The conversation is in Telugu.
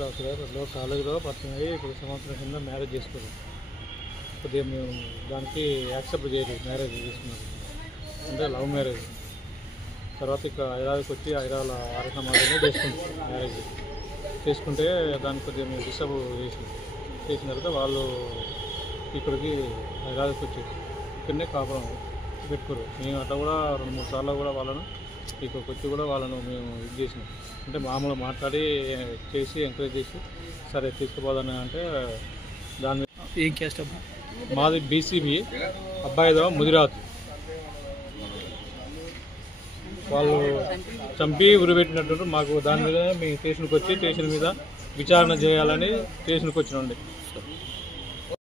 రఘురాజు గారు కాలేజీలో పరిచయం అయ్యి ఇప్పుడు సంవత్సరం కింద మ్యారేజ్ చేసుకున్నాం. కొద్దిగా మేము దానికి యాక్సెప్ట్ చేయలేదు, మ్యారేజ్ చేసుకున్నాం అంటే లవ్ మ్యారేజ్. తర్వాత ఇక్కడ హైదరాబాద్కి వచ్చి హైదరాబాద్ ఆర్య సమాజంలో చేసుకుంటాం మ్యారేజ్. చేసుకుంటే దానికి కొద్దిగా మేము డిస్టర్బ్ చేసిన తర్వాత వాళ్ళు ఇక్కడికి హైదరాబాద్కి వచ్చేసి ఇక్కడనే కాపురం పెట్టుకోరు. మేము అట్లా కూడా 2-3 సార్లు కూడా వాళ్ళను ఇక్కడికి వచ్చి కూడా వాళ్ళను మేము ఇది చేసినాం. అంటే మామూలు మాట్లాడి చేసి ఎంకరేజ్ చేసి సరే తీసుకుపోదని అంటే దాని ఏం క్యాస్ట్ అబ్బా? మాది బీసీబీ, అబ్బాయిదో ముదిరాజు. వాళ్ళు చంపి ఉరిపెట్టినట్టు మాకు దాని మీద మేము స్టేషన్కి వచ్చి స్టేషన్ మీద విచారణ చేయాలని స్టేషన్కి వచ్చినండి.